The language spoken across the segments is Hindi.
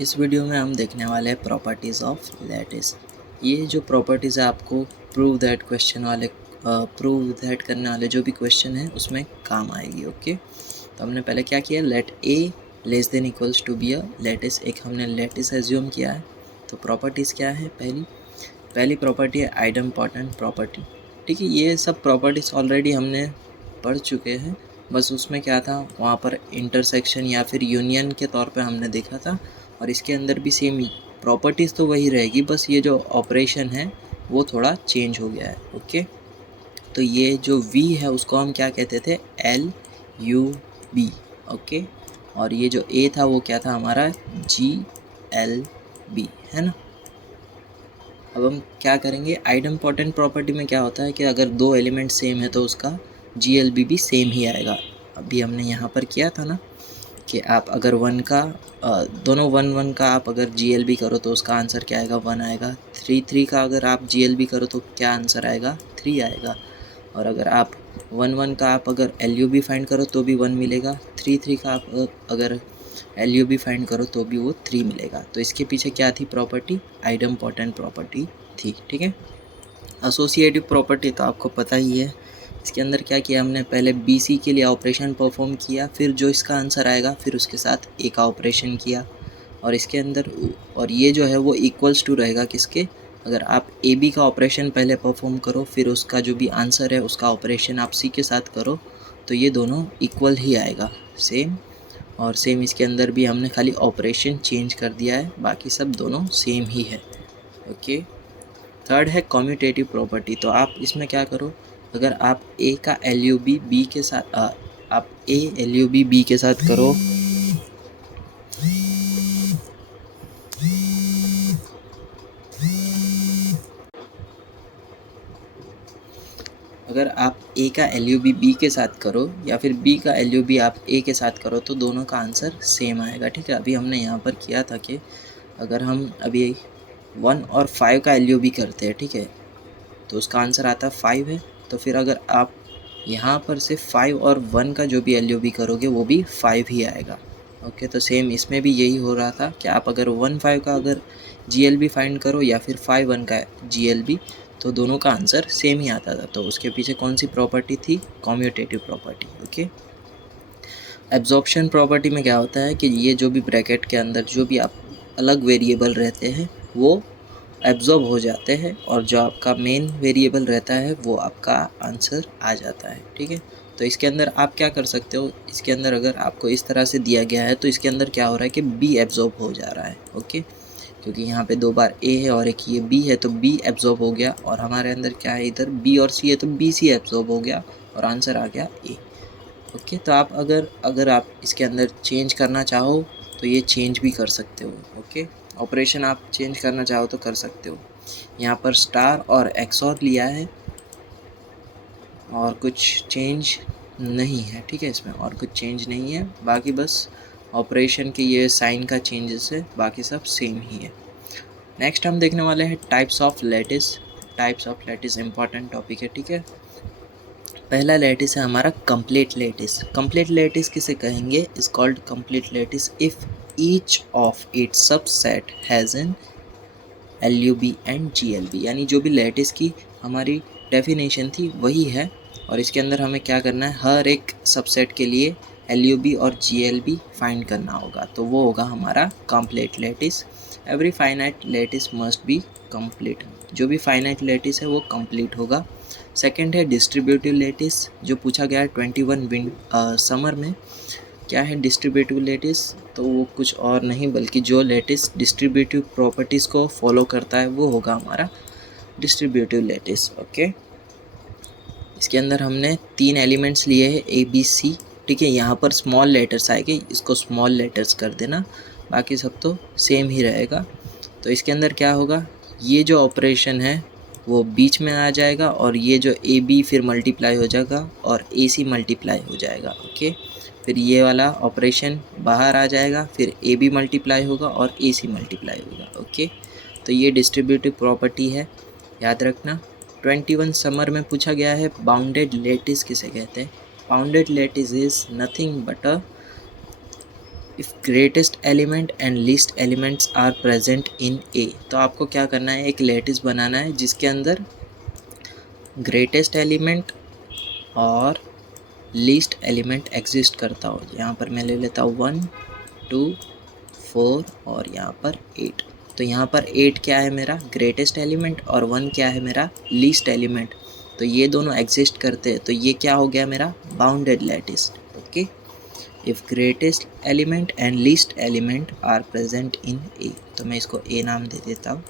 इस वीडियो में हम देखने वाले हैं प्रॉपर्टीज़ ऑफ लैटिस। ये जो प्रॉपर्टीज़ है आपको प्रूव दैट क्वेश्चन वाले प्रूव दैट करने वाले जो भी क्वेश्चन है उसमें काम आएगी। ओके, तो हमने पहले क्या किया, let a less than equals to b a lattice. एक हमने लैटिस एज्यूम किया है। तो प्रॉपर्टीज़ क्या है, पहली प्रॉपर्टी है आइडेम्पोर्टेंट प्रॉपर्टी। ठीक है, ये सब प्रॉपर्टीज़ ऑलरेडी हमने पढ़ चुके हैं, बस उसमें क्या था, वहाँ पर इंटरसेक्शन या फिर यूनियन के तौर पे हमने देखा था। और इसके अंदर भी सेम प्रॉपर्टीज़ तो वही रहेगी, बस ये जो ऑपरेशन है वो थोड़ा चेंज हो गया है। ओके, तो ये जो V है उसको हम क्या कहते थे, LUB। ओके, और ये जो A था वो क्या था हमारा, GLB, है ना। अब हम क्या करेंगे, आइडेम्पोर्टेंट प्रॉपर्टी में क्या होता है कि अगर दो एलिमेंट सेम है तो उसका GLB भी सेम ही आएगा। अभी हमने यहाँ पर किया था ना कि आप अगर दोनों वन का आप अगर GLB करो तो उसका आंसर क्या आएगा, 1 आएगा। 3 का अगर आप GLB करो तो क्या आंसर आएगा, 3 आएगा। और अगर आप 1 का आप अगर LUB फाइंड करो तो भी 1 मिलेगा। 3 का आप अगर LUB फाइंड करो तो भी वो 3 मिलेगा। तो इसके पीछे क्या थी प्रॉपर्टी, आइडेम्पोर्टेंट प्रॉपर्टी थी। ठीक है, एसोसिएटिव प्रॉपर्टी तो आपको पता ही है। इसके अंदर क्या किया हमने, पहले BC के लिए ऑपरेशन परफॉर्म किया, फिर जो इसका आंसर आएगा फिर उसके साथ A का ऑपरेशन किया। और इसके अंदर और ये जो है वो इक्वल्स टू रहेगा किसके, अगर आप AB का ऑपरेशन पहले परफॉर्म करो फिर उसका जो भी आंसर है उसका ऑपरेशन आप C के साथ करो तो ये दोनों इक्वल ही आएगा, सेम। और सेम इसके अंदर भी हमने खाली ऑपरेशन चेंज कर दिया है, बाकी सब दोनों सेम ही है। ओके, थर्ड है कम्यूटेटिव प्रॉपर्टी। तो आप इसमें क्या करो, अगर आप A का LUB B के साथ आप A LUB B के साथ करो, अगर आप A का LUB B के साथ करो या फिर B का LUB आप A के साथ करो तो दोनों का आंसर सेम आएगा। ठीक है, अभी हमने यहाँ पर किया था कि अगर हम अभी 1 और 5 का LUB करते हैं, ठीक है, तो उसका आंसर आता है 5 है। तो फिर अगर आप यहाँ पर से 5 और 1 का जो भी LUB करोगे वो भी 5 ही आएगा। ओके, तो सेम इसमें भी यही हो रहा था कि आप अगर 1-5 का अगर GLB फाइंड करो या फिर 5-1 का GLB तो दोनों का आंसर सेम ही आता था। तो उसके पीछे कौन सी प्रॉपर्टी थी, commutative property. Okay, absorption property में क्या होता है कि ये जो भी ब्रैकेट के अंदर जो भी आप अलग वेरिएबल रहते हैं वो एब्जॉर्ब हो जाते हैं और जो आपका मेन वेरिएबल रहता है वो आपका आंसर आ जाता है। ठीक है, तो इसके अंदर आप क्या कर सकते हो, इसके अंदर अगर आपको इस तरह से दिया गया है तो इसके अंदर क्या हो रहा है कि B एब्जॉर्ब हो जा रहा है। ओके, क्योंकि यहाँ पे 2 बार A है और एक ये B है तो B एब्जॉर्ब हो गया, और हमारे अंदर क्या है, इधर B और C है तो BC एब्जॉर्ब हो गया और आंसर आ गया A। ओके, तो आप अगर आप इसके अंदर चेंज करना चाहो तो ये चेंज भी कर सकते हो। ओके, ऑपरेशन आप चेंज करना चाहो तो कर सकते हो। यहाँ पर स्टार और XOR लिया है और कुछ चेंज नहीं है। ठीक है, इसमें और कुछ चेंज नहीं है, बाकी बस ऑपरेशन के ये साइन का चेंजेस है, बाकी सब सेम ही है। नेक्स्ट हम देखने वाले हैं types of lattice. Types of lattice important topic है। ठीक है, पहला लैटिस है हमारा कंप्लीट लैटिस। कंप्लीट लैटिस किसे कहेंगे, is called complete lattice if each of its subset has an LUB and GLB। यानी जो भी लैटिस की हमारी डेफिनेशन थी वही है, और इसके अंदर हमें क्या करना है, हर एक सबसेट के लिए LUB और GLB फाइंड करना होगा, तो वो होगा हमारा complete lattice. Every finite lattice must be complete. जो भी फाइनाइट लैटिस है वो कंप्लीट होगा। सेकंड है डिस्ट्रीब्यूटिव लैटिस, जो पूछा गया है 21 समर में। क्या है डिस्ट्रीब्यूटिव लैटिस, तो वो कुछ और नहीं बल्कि जो लैटिस डिस्ट्रीब्यूटिव प्रॉपर्टीज़ को फॉलो करता है वो होगा हमारा डिस्ट्रीब्यूटिव लैटिस। ओके, इसके अंदर हमने 3 एलिमेंट्स लिए हैं ABC। ठीक है, यहाँ पर स्मॉल लेटर्स आएंगे, इसको स्मॉल लेटर्स कर देना, बाकी सब तो सेम ही रहेगा। तो इसके अंदर क्या होगा, ये जो ऑपरेशन है वो बीच में आ जाएगा और ये जो AB फिर मल्टीप्लाई हो जाएगा और AC मल्टीप्लाई हो जाएगा। ओके, फिर ये वाला ऑपरेशन बाहर आ जाएगा, फिर AB मल्टीप्लाई होगा और AC मल्टीप्लाई होगा। ओके, तो ये डिस्ट्रीब्यूटिव प्रॉपर्टी है, याद रखना। 21 समर में पूछा गया है बाउंडेड लैटिस किसे कहते हैं। Bounded lattice is nothing but a if greatest element and least elements are present in A, तो आपको क्या करना है, एक लैटिस बनाना है जिसके अंदर ग्रेटेस्ट एलिमेंट और लीस्ट एलिमेंट एग्जिस्ट करता हो। यहाँ पर मैं ले लेता हूँ 1 2 4 और यहाँ पर 8। तो यहाँ पर 8 क्या है मेरा ग्रेटेस्ट एलिमेंट और 1 क्या है मेरा लीस्ट एलिमेंट। तो ये दोनों एग्जिस्ट करते हैं, तो ये क्या हो गया मेरा bounded lattice. Okay, if greatest element and least element are present in A, तो मैं इसको ए नाम दे देता हूँ।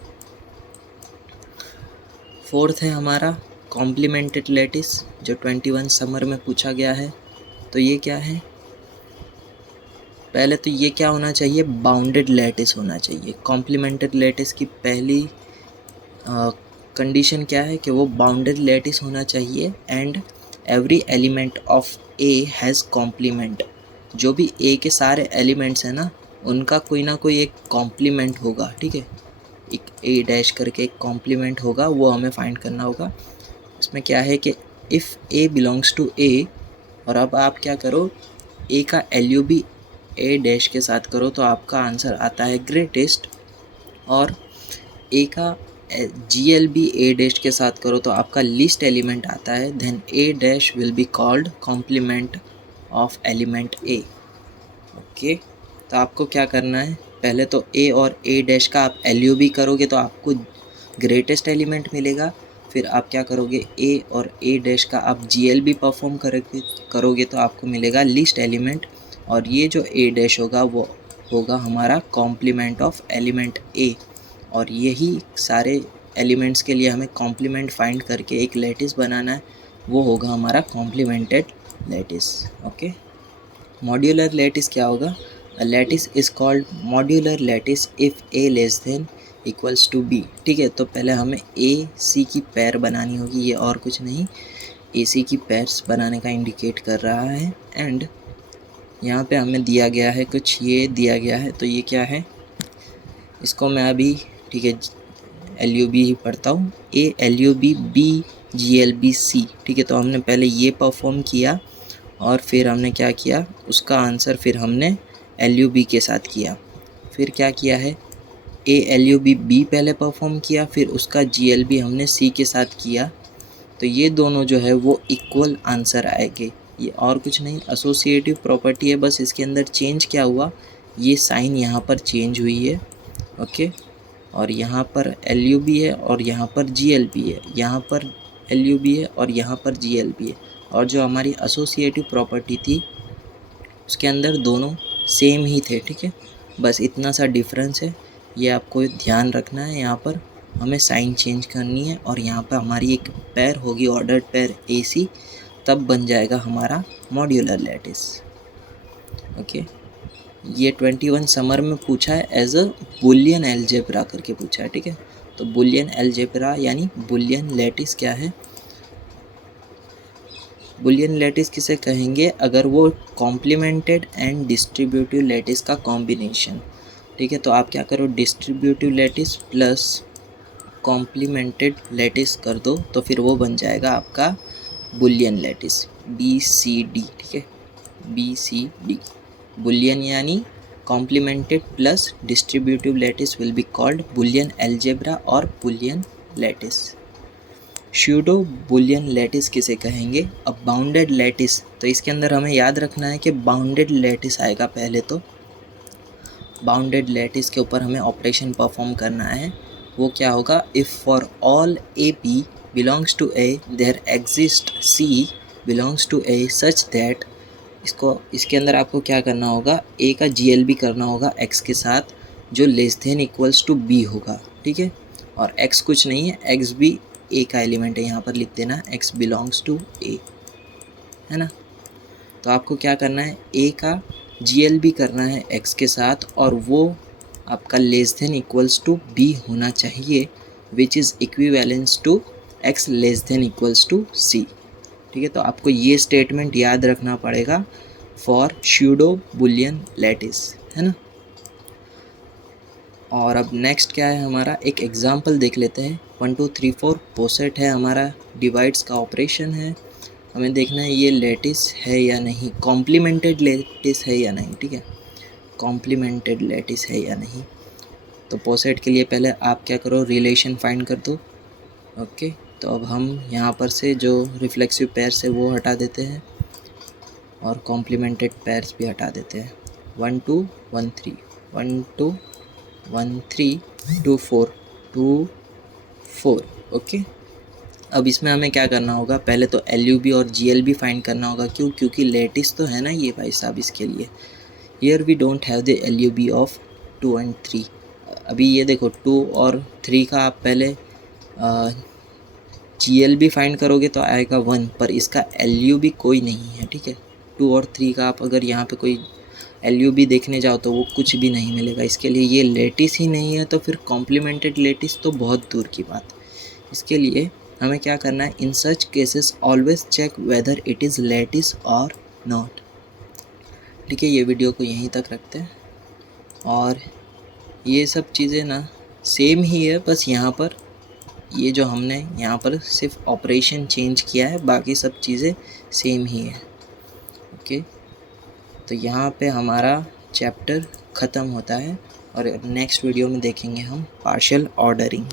फोर्थ है हमारा कॉम्प्लीमेंटेड लैटिस, जो 21 समर में पूछा गया है। तो ये क्या है, पहले तो ये क्या होना चाहिए, बाउंडेड लैटिस होना चाहिए। कॉम्प्लीमेंटेड लैटिस की पहली कंडीशन क्या है कि वो बाउंडेड लैटिस होना चाहिए and every element of A has complement. जो भी ए के सारे एलिमेंट्स हैं ना, उनका कोई ना कोई एक कॉम्प्लीमेंट होगा, ठीक है, एक ए डैश करके एक कॉम्प्लीमेंट होगा, वो हमें फाइंड करना होगा। इसमें क्या है कि इफ़ ए बिलोंग्स टू ए, और अब आप क्या करो, ए का LUB ए डैश के साथ करो तो आपका आंसर आता है ग्रेटेस्ट, और ए का GLB ए डैश के साथ करो तो आपका लीस्ट एलिमेंट आता है। Then A dash will be called complement of element A. Okay, तो आपको क्या करना है, पहले तो ए और ए डैश का आप LUB करोगे तो आपको ग्रेटेस्ट एलिमेंट मिलेगा। फिर आप क्या करोगे, ए और ए डैश का आप GLB परफॉर्म करोगे तो आपको मिलेगा लीस्ट एलिमेंट, और ये जो ए डैश होगा वो होगा हमारा कॉम्प्लीमेंट ऑफ एलिमेंट ए। और यही सारे एलिमेंट्स के लिए हमें कॉम्प्लीमेंट फाइंड करके एक लैटिस बनाना है, वो होगा हमारा complemented lattice. Okay, modular lattice क्या होगा, a lattice is called modular lattice if A less than equals to B. ठीक है, तो पहले हमें ए सी की पैर बनानी होगी, ये और कुछ नहीं, ए सी की पैर्स बनाने का इंडिकेट कर रहा है। एंड यहाँ पे हमें दिया गया है कुछ, ये दिया गया है, तो ये क्या है, इसको मैं अभी ठीक है LUB ही पढ़ता हूँ, A LUB B GLB C। ठीक है, तो हमने पहले ये परफॉर्म किया और फिर हमने क्या किया, उसका आंसर फिर हमने LUB के साथ किया। फिर क्या किया है, A LUB B पहले परफॉर्म किया, फिर उसका GLB हमने C के साथ किया। तो ये दोनों जो है वो इक्वल आंसर आएंगे, ये और कुछ नहीं, एसोसिएटिव प्रॉपर्टी है। बस इसके अंदर चेंज क्या हुआ, ये साइन यहाँ पर चेंज हुई है। ओके, और यहाँ पर LUB है और यहाँ पर GLB है, यहाँ पर LUB है और यहाँ पर GLB है। और जो हमारी एसोसिएटिव प्रॉपर्टी थी उसके अंदर दोनों सेम ही थे। ठीक है, बस इतना सा डिफरेंस है, ये आपको ध्यान रखना है। यहाँ पर हमें साइन चेंज करनी है और यहाँ पर हमारी एक पैर होगी ऑर्डर्ड पैर AC, तब बन जाएगा हमारा मॉड्यूलर लैटिस। ओके, ये 21 समर में पूछा है एज अ बुलियन अलजेब्रा करके पूछा है। ठीक है, तो बुलियन अलजेब्रा यानी बुलियन लैटिस क्या है, बुलियन लैटिस किसे कहेंगे, अगर वो कॉम्प्लीमेंटेड एंड डिस्ट्रीब्यूटिव लैटिस का कॉम्बिनेशन। ठीक है, तो आप क्या करो, distributive lattice plus complimented lattice कर दो, तो फिर वो बन जाएगा आपका बुलियन लैटिस BCD। ठीक है, BCD बुलियन यानी complemented plus distributive lattice will be called Boolean algebra और Boolean lattice. Pseudo Boolean lattice किसे कहेंगे, अब बाउंडेड लैटिस, तो इसके अंदर हमें याद रखना है कि बाउंडेड लैटिस आएगा पहले। तो बाउंडेड लैटिस के ऊपर हमें ऑपरेशन परफॉर्म करना है, वो क्या होगा, if for all AP belongs to A there exist C belongs to A such that, इसके अंदर आपको क्या करना होगा, A का GLB करना होगा X के साथ जो less than equals to B होगा। ठीक है, और X कुछ नहीं है, X भी A का एलिमेंट है, यहाँ पर लिख देना X बिलोंग्स टू A, है ना। तो आपको क्या करना है, A का GLB करना है X के साथ और वो आपका less than equals to B होना चाहिए, which is equivalence to X less than equals to C। ठीक है, तो आपको ये स्टेटमेंट याद रखना पड़ेगा फॉर स्यूडो बुलियन लैटिस, है ना। और अब नेक्स्ट क्या है हमारा, एक एग्जांपल देख लेते हैं। 1 2 3 4 पोसेट है हमारा, डिवाइड्स का ऑपरेशन है, हमें देखना है ये लैटिस है या नहीं, कॉम्प्लीमेंटेड लैटिस है या नहीं। ठीक है, कॉम्प्लीमेंटेड लैटिस है या नहीं। तो पोसेट के लिए पहले आप क्या करो, रिलेशन फाइंड कर दो। ओके, तो अब हम यहाँ पर से जो रिफ्लेक्सिव पेयर्स है वो हटा देते हैं और कॉम्प्लीमेंटेड पेयर्स भी हटा देते हैं। 1 2 1 3 1 2 1 3 2 4 2 4। ओके, अब इसमें हमें क्या करना होगा, पहले तो LUB और GLB फाइंड करना होगा। क्यों? क्योंकि लेटिस तो है ना ये भाई साहब इसके लिए। Here we don't have the LUB of 2 and 3। अभी ये देखो 2 और 3 का आप पहले GLB फाइंड करोगे तो आएगा 1, पर इसका LUB कोई नहीं है। ठीक है, 2 और 3 का आप अगर यहाँ पे कोई LUB देखने जाओ तो वो कुछ भी नहीं मिलेगा। इसके लिए ये लेटिस ही नहीं है, तो फिर कॉम्प्लीमेंटेड लेटिस तो बहुत दूर की बात। इसके लिए हमें क्या करना है, in such cases always check whether it is lattice और नॉट। ठीक है, ये वीडियो को यहीं तक रखते हैं और ये सब चीज़ें ना सेम ही है, बस यहाँ पर ये जो हमने यहाँ पर सिर्फ ऑपरेशन चेंज किया है, बाकी सब चीज़ें सेम ही है। ओके, तो यहाँ पे हमारा चैप्टर ख़त्म होता है और नेक्स्ट वीडियो में देखेंगे हम पार्शियल ऑर्डरिंग।